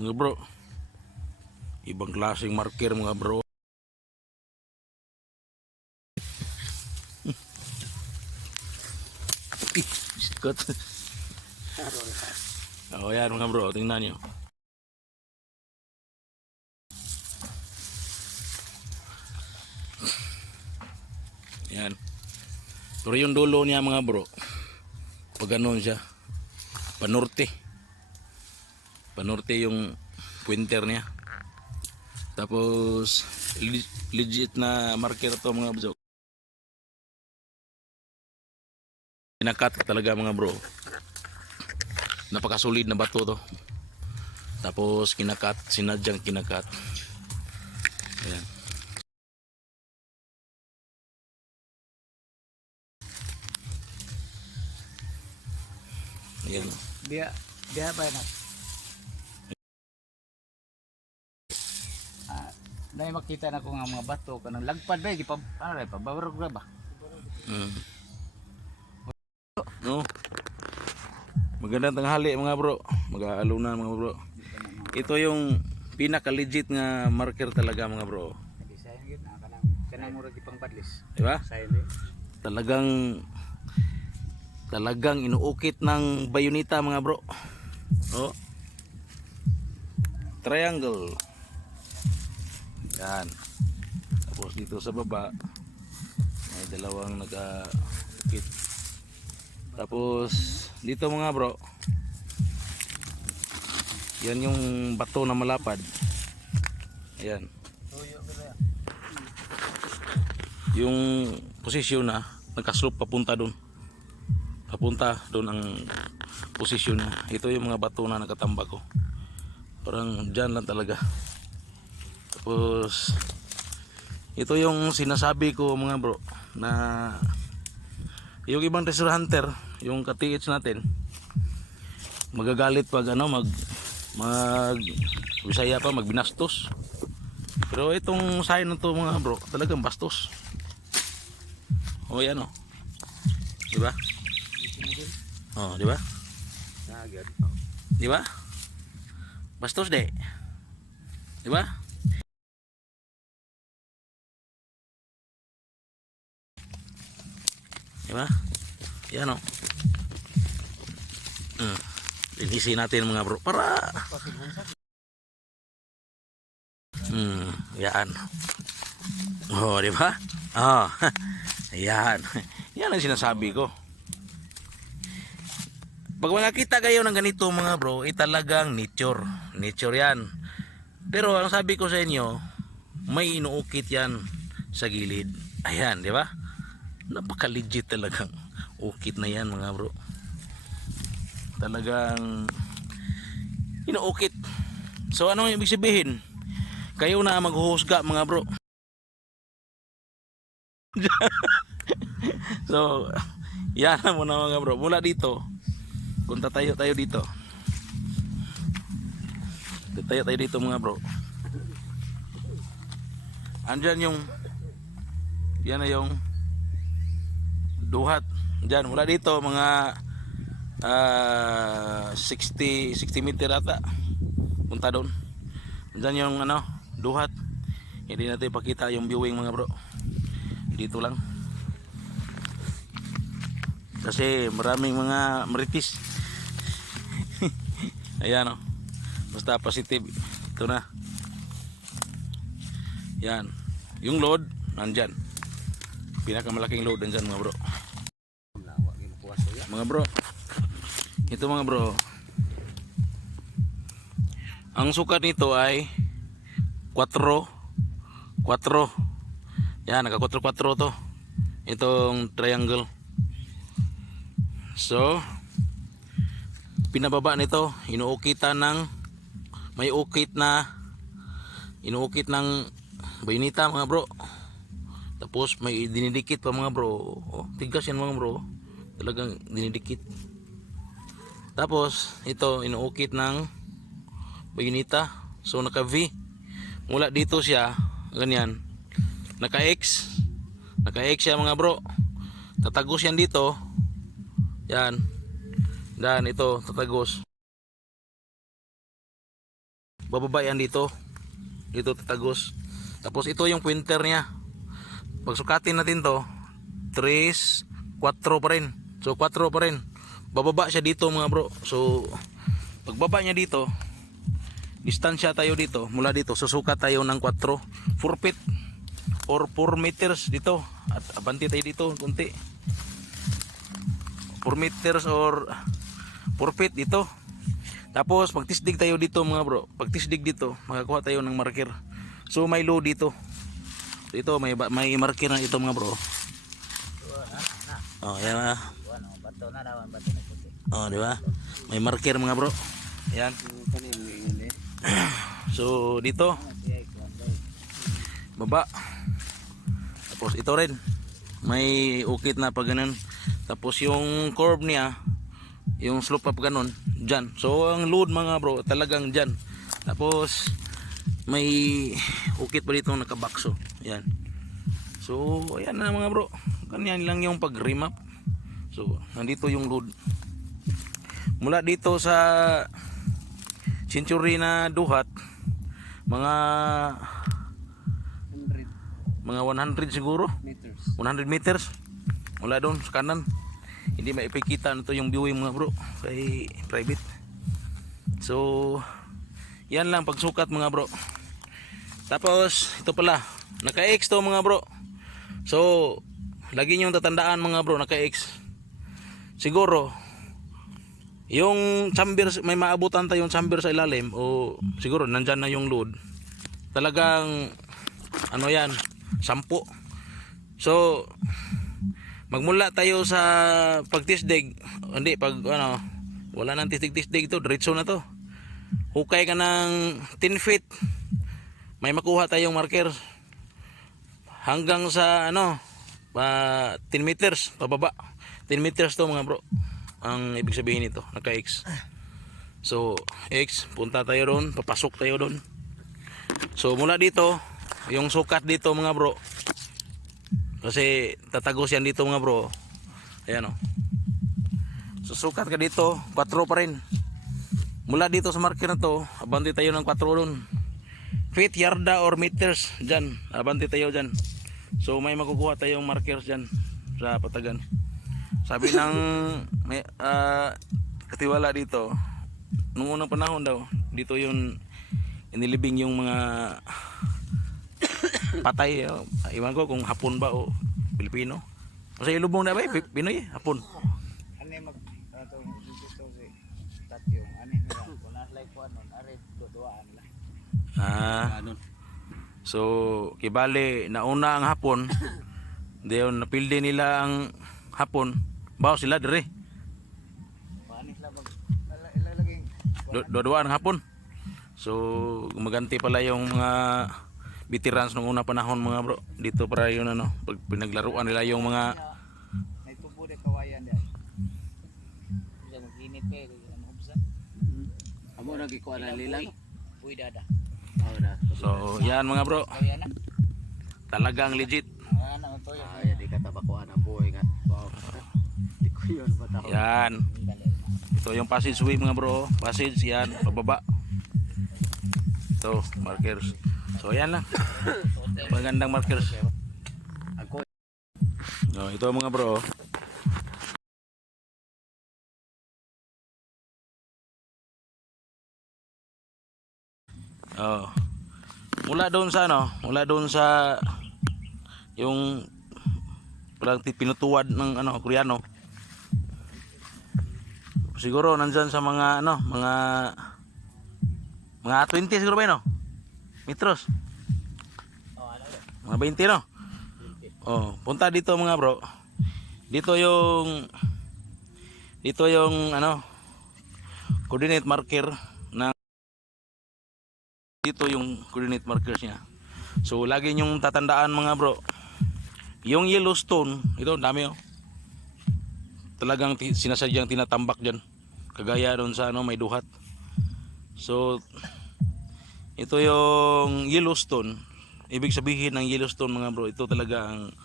Mga bro. Ibang klaseng marker mga bro. Sikat. Oh, yan mga bro. Tingnan nyo. Yan. Pero yung dulo niya mga bro. Pag ganun siya. Panorte. Panorte yung pointer niya. Tapos le- legit na marker to mga bro. Pinakat talaga mga bro. Napakasolid na bato to. Tapos kinakat, sinadyang kinakat. Ayan. Ayan. Biya, biya ba na? Dahil makita na ko nga mga bato kanang lagpad ba di pa ano ray pabawarog ra ba? Mm. No. Magandang tanghali mga bro. Mag-aalunan mga bro. Ito yung pinaka legit nga marker talaga mga bro. Design gid na kanang kanang mura di pang badlis. Di ba? Talagang talagang inuukit ng bayonita mga bro. Oh. Triangle. Yan. Tapos dito sa baba may dalawang nag-ukit. Tapos dito mga bro. Yan yung bato na malapad. Ayan. Yung posisyon na nagka-slope papunta doon. Papunta doon ang posisyon niya. Ito yung mga bato na nakatambak ko. Parang dyan lang talaga. Tapos ito yung sinasabi ko mga bro na yung ibang treasure hunter, yung katiits natin magagalit pag ano mag mag Bisaya pa magbinastos. Pero itong sign na to mga bro, talagang bastos. O yan o. Di ba? Oh, di ba? Di ba? Bastos de. Di ba? Di ba? Yan o. Hmm. Linisin natin mga bro. Para. Hmm. Yan. Oh, di ba? Oh. Yan. Yan ang sinasabi ko. Pag makakita kayo ng ganito mga bro, eh talagang nature. Nature yan. Pero ang sabi ko sa inyo, may inuukit yan sa gilid. Ayan, di ba? Napaka-legit talagang ukit na yan mga bro. Talagang inuukit. So ano ibig sabihin? Kayo na maghuhusga mga bro. so, yan na mga bro. Mula dito, punta tayo tayo dito. Punta tayo tayo dito mga bro. Andyan yung yan na yung duhat. Diyan mula dito mga ah 60 60 meter ata. Punta doon. Diyan yung ano, duhat. Hindi natin ipakita yung viewing mga bro. Dito lang. Kasi maraming mga maritis. Ayan o. Basta positive. Ito na. Yan. Yung load, nandyan. Pinakamalaking load nandyan mga bro. Mga bro. Ito mga bro. Ang sukat nito ay 4 4 Yan, naka 4 4 to. Itong triangle. So, pinababa nito, inuukitan ng may ukit na inuukit ng bayonita mga bro. Tapos may dinidikit pa mga bro. Oh, tigas yan mga bro. Talagang dinidikit. Tapos ito inuukit ng bayonita. So naka V. Mula dito siya ganyan. Naka X. Naka X siya mga bro. Tatagos yan dito. Yan. Dan ito tatagos. bababa yan dito. Dito tatagos. Tapos ito yung pointer niya. Pag sukatin natin to, 3, 4 pa rin. So 4 pa rin. Bababa siya dito mga bro. So pagbaba niya dito, distansya tayo dito, mula dito, susukat tayo ng 4, 4 feet or 4 meters dito. At abanti tayo dito, kunti. 4 meters or 4 feet dito. Tapos pagtisdig tayo dito mga bro, pagtisdig dito, makakuha tayo ng marker. So may low dito. Dito may ba- may marker na ito mga bro. Oh, yan ah. Bato na naman, bato na puti. Oh, di ba? May marker mga bro. Yan. So dito, baba. Tapos ito rin. May ukit na pag ganun. Tapos yung curve niya, yung slope pag ganun, dyan. So ang load mga bro, talagang dyan. Tapos may ukit pa dito nakabakso. Yan. So ayan na mga bro. Ganyan lang yung pag remap. So nandito yung load. Mula dito sa century na duhat, mga 100 mga 100 siguro. meters. 100 meters mula doon sa kanan hindi maipikita na to yung viewing mga bro kay private so yan lang pagsukat mga bro tapos ito pala naka X to mga bro so lagi nyo tatandaan mga bro naka X siguro yung chamber may maabutan tayong chamber sa ilalim o siguro nandyan na yung load talagang ano yan sampu So, magmula tayo sa pagtisdig. Hindi, pag ano, wala nang tisdig-tisdig to, diretso na to. Hukay ka ng 10 feet. May makuha tayong marker. Hanggang sa ano, pa 10 meters pababa. 10 meters to mga bro. Ang ibig sabihin nito, naka X. So, X, punta tayo doon, papasok tayo doon. So, mula dito, yung sukat dito mga bro, kasi tatagos yan dito mga bro. Ayan o. Susukat ka dito, 4 pa rin. Mula dito sa marker na to, abanti tayo ng 4 doon. Feet, yarda or meters dyan. Abanti tayo dyan. So may makukuha tayong markers dyan sa patagan. Sabi ng may, ah, katiwala dito, nung unang panahon daw, dito yung inilibing yung mga patay oh. iwan ko kung hapon ba o Pilipino kasi ilubong na ba eh, Pi- Pinoy hapon Ano yung mag... Ito, dito si tatyong. Ano yung nila? Kung nasa like ko ano, are, duduaan lang. ah so kibali nauna ang hapon diyon napildi nila ang hapon bawo sila dire Paano sila mag... Ila- Ilalaging... Do- dua ang hapon so gumaganti pala yung mga veterans nung una panahon mga bro dito para yun ano pag pinaglaruan nila yung mga May tubo de kawayan dyan. Siya mag-init pa eh. Ano hubsa? Amo lagi ko ana lilang. Uy, dada. Na. so yan mga bro na. talagang legit Ah, ano to yun. Ay di ka tabako ana boy nga. Wow. Yan Ito yung passage way mga bro. Passage yan, pababa. Ito, markers. So yan lang. Magandang markers. No, ito mga bro. Oh. Mula doon sa ano, mula doon sa yung parang pinutuwad ng ano, Koreano. Siguro nandyan sa mga ano, mga mga 20 siguro ba no? Metros. Mga 20 no? Oh, punta dito mga bro. Dito yung dito yung ano coordinate marker na dito yung coordinate markers niya. So lagi nyong tatandaan mga bro. Yung Yellowstone, ito dami oh. Talagang sinasadyang tinatambak diyan. Kagaya doon sa ano may duhat. So ito yung Yellowstone. Ibig sabihin ng Yellowstone mga bro, ito talaga ang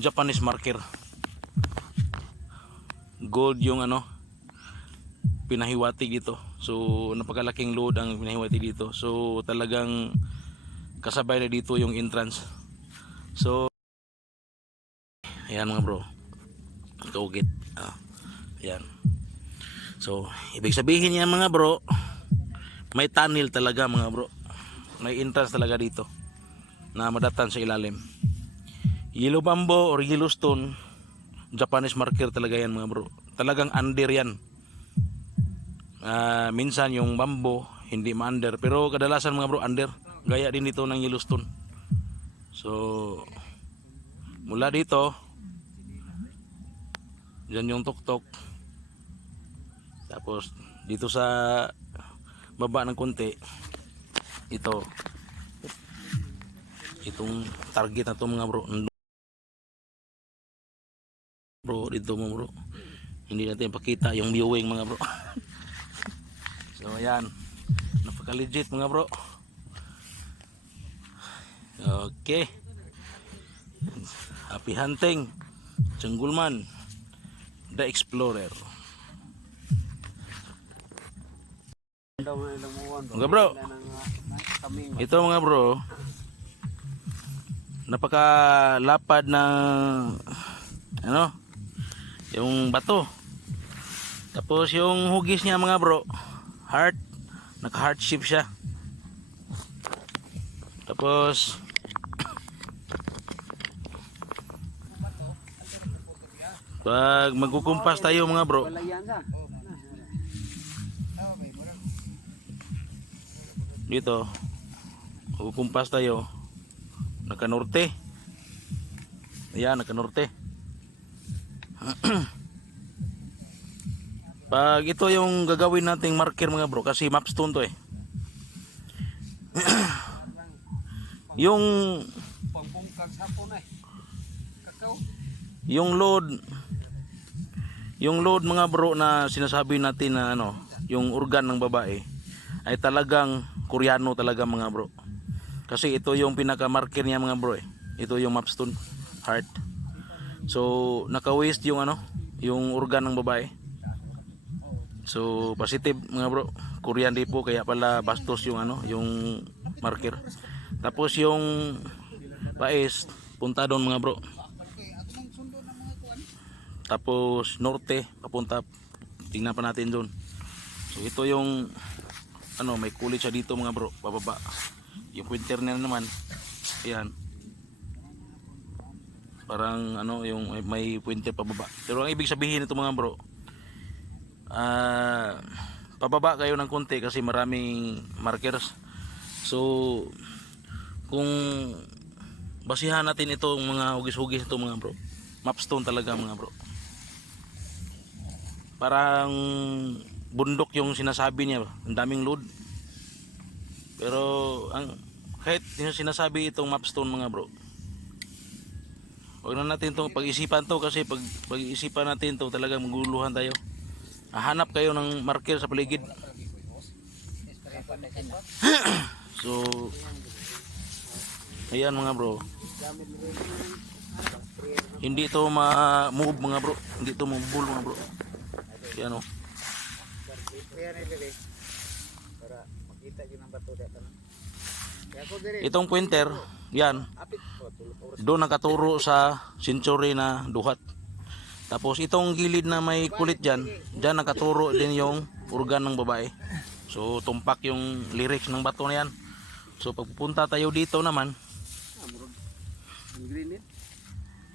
Japanese marker. Gold yung ano, pinahiwatig dito. So napakalaking load ang pinahiwati dito. So talagang kasabay na dito yung entrance. So ayan mga bro. Kaugit. Ah, ayan. So ibig sabihin niya mga bro, may tunnel talaga mga bro. May entrance talaga dito na madatan sa ilalim. Yellow bamboo or yellow stone, Japanese marker talaga yan mga bro. Talagang under yan. Ah, minsan yung bamboo hindi ma-under pero kadalasan mga bro under. Gaya din dito ng Yellowstone. So mula dito Diyan yung tuktok. Tapos dito sa baba ng konti ito. Itong target na to mga bro. Bro dito mo bro. Hindi natin pakita yung viewing mga bro. So ayan. Napaka legit mga bro. Okay. Happy hunting Junggleman the explorer Daw na ilang muwan. Mga bro. Ito mga bro, napakalapad ng ano, yung bato. Tapos yung hugis niya mga bro, heart, naka heart shape siya. Tapos pag magkukumpas tayo mga bro, dito kukumpas tayo. Naka-norte. Ayan naka-norte. Pag ito yung gagawin nating marker mga bro kasi mapstone to eh. Yung yung load yung load mga bro na sinasabi natin na ano yung organ ng babae ay talagang koreano talaga mga bro. Kasi ito yung pinaka marker niya mga bro eh. Ito yung mapstone heart. So naka waste yung ano yung organ ng babae. So positive mga bro. Korean di po kaya pala bastos yung ano yung marker. Tapos yung pais punta doon mga bro. Tapos norte papunta tingnan pa natin doon. So ito yung ano may kulit siya dito mga bro. Pababa yung pointer na naman. Ayan. Parang ano yung may, pointer pababa. Pero ang ibig sabihin nito mga bro ah pababa kayo ng konti kasi maraming markers. So kung basihan natin itong mga hugis-hugis ito mga bro mapstone talaga mga bro. Parang bundok yung sinasabi niya. Ang daming load. Pero ang kahit yung sinasabi itong mapstone mga bro huwag na natin itong pag-isipan to kasi pag pag-isipan natin to talagang maguluhan tayo. Hahanap kayo ng marker sa paligid. So ayan mga bro. Hindi to ma-move mga bro. Hindi to move mga bro. Kaya ano Kaya na dire para makita gyud ang bato dire itong pointer yan. Doon nakaturo sa century na duhat. Tapos itong gilid na may kulit dyan dyan nakaturo din yung organ ng babae. So tumpak yung lyrics ng bato na yan. So pagpupunta tayo dito naman Ang green it.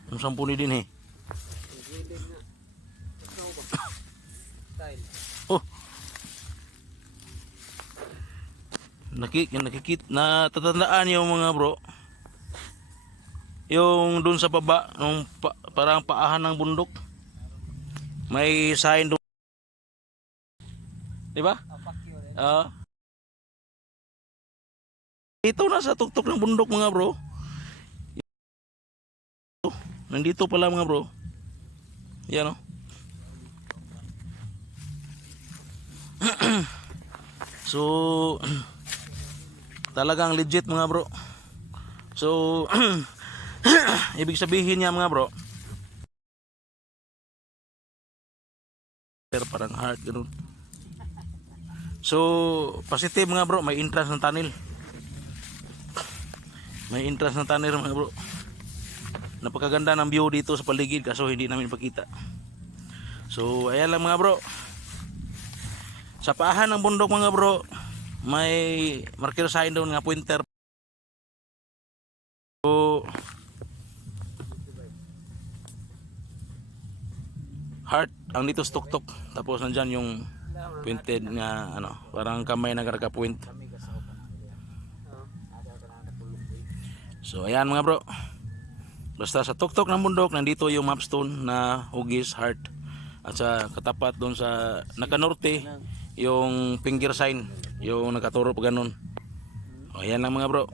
yung sampuni din eh Ang green it nga. Kakao ba? Style. oh nakik nakikit na tatandaan yung mga bro. Yung dun sa baba nung pa, parang paahan ng bundok. May sign doon di ba? Ah. dito na sa tuktok ng bundok mga bro. Nandito pala mga bro. Yan oh. So talagang legit mga bro. So ibig sabihin niya mga bro. Pero parang heart ganun. So, positive mga bro, may entrance ng tunnel. May entrance ng tunnel mga bro. Napakaganda ng view dito sa paligid kaso hindi namin pakita. So, ayan lang mga bro. Sa paahan ng bundok mga bro, may marker sign doon nga pointer. So, heart ang dito tuktok. Tapos nandyan yung pointed nga ano parang kamay na karaka point sa so ayan mga bro. Basta sa tuktok ng bundok nandito yung mapstone na hugis heart. At sa katapat doon sa nakanorte yung finger sign yung nakaturo pa ganun. O ayan lang mga bro